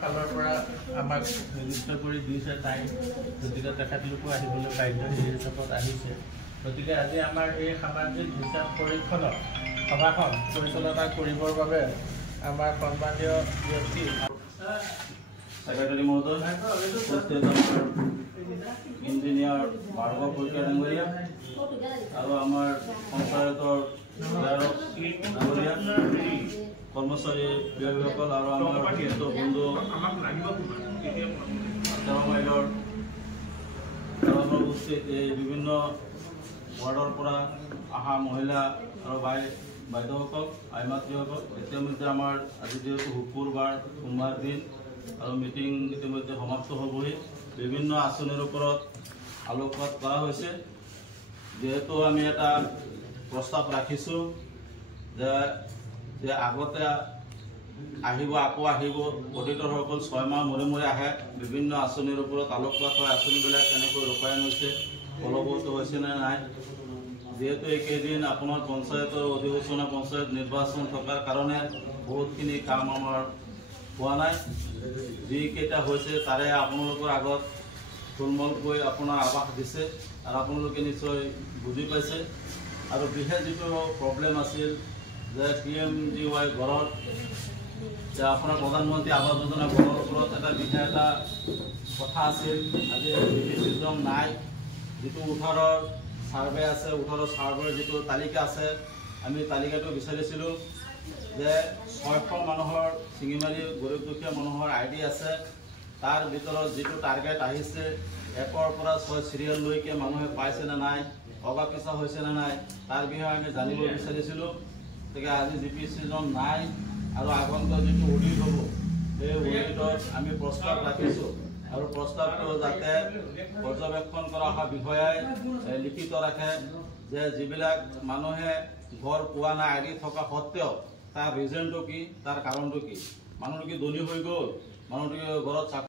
ফালৰ পৰা আমাক নিৰ্দিষ্ট কৰি দিছে টাইম, গতিকে তেখেতলোকো আহিবলৈ বাধ্য সেই হিচাপত আহিছে। গতিকে আজি আমাৰ এই সামাজিক হিচাপ পৰীক্ষণত সভাখন পৰিচালনা কৰিবৰ বাবে আমাৰ সন্মানীয় ব্যক্তি সেক্ৰেটাৰি মহোদয়, উপস্থিত ইঞ্জিনিয়াৰ ভাৰ্গব ভূঁইয়া ডাঙৰীয়া আৰু আমাৰ পঞ্চায়তৰ ডাঙৰীয়া কৰ্মচাৰী ব্যক্তিসকল আৰু আমাৰ বিশিষ্ট বন্ধু 13 মাইলৰ উপস্থিত এই বিভিন্ন ৱাৰ্ডৰ পৰা অহা মহিলা আৰু বাইদেউসকল আইমাতৃসকল, ইতিমধ্যে আমাৰ আজি যিহেতু শুকুৰবাৰ সোমবাৰ দিন আৰু মিটিং ইতিমধ্যে সমাপ্ত হ'বহি। বিভিন্ন আঁচনিৰ ওপৰত আলোকপাত কৰা হৈছে। যেহেতু আমি এটা প্ৰস্তাৱ ৰাখিছোঁ যে আগতে আহিব আকৌ আহিব, অডিটৰসকল 6 মাহ মূৰে মূৰে আহে, বিভিন্ন আঁচনিৰ ওপৰত আলোকপাত হয়, আঁচনিবিলাক কেনেকৈ ৰূপায়ণ হৈছে, ফলৱৰ্তী হৈছে নে নাই। যেহেতু এইকেইদিন আপোনাৰ পঞ্চায়তৰ অধিসূচনা পঞ্চায়ত নিৰ্বাচন থকাৰ কাৰণে বহুতখিনি কাম আমাৰ হোৱা নাই। যিকেইটা হৈছে তাৰে আপোনালোকৰ আগত থুলমূলকৈ আপোনাৰ আভাস দিছে আৰু আপোনালোকে নিশ্চয় বুজি পাইছে। আৰু বিশেষ যিটো প্ৰব্লেম আছিল যে PMGY ঘৰত যে আপোনাৰ প্ৰধানমন্ত্ৰী আৱাস যোজনা ঘৰৰ ওপৰত এটা বিশেষ এটা কথা আছিল। আজি চিষ্টেম নাই, যিটো 18 সাৰ্ভে আছে, 18 সাৰ্ভেৰ যিটো তালিকা আছে, আমি তালিকাটো বিচাৰিছিলোঁ যে 600 মানুহৰ চিঙিমাৰী গৰীব দুখীয়া মানুহৰ ID আছে। তাৰ ভিতৰত যিটো টাৰ্গেট আহিছে 1ৰ পৰা 6 চিৰিয়েললৈকে মানুহে পাইছে নে নাই, অগা পিছা হৈছে নে নাই, তাৰ বিষয়ে আমি জানিব বিচাৰিছিলোঁ। গতিকে আজি GP ছিজন নাই আৰু আগন্তুক যিটো অডিট হ'ব সেই অডিটত আমি প্ৰস্তাৱ ৰাখিছোঁ আৰু প্ৰস্তাৱটো যাতে পৰ্যবেক্ষণ কৰা অহা বিষয়াই লিখিত ৰাখে যে যিবিলাক মানুহে ঘৰ পোৱা নাই ID থকা সত্ত্বেও তাৰ ৰিজনটো কি, তাৰ কাৰণটো কি। মানুহটো কি ধনী হৈ গ'ল, মানুহটো ঘৰত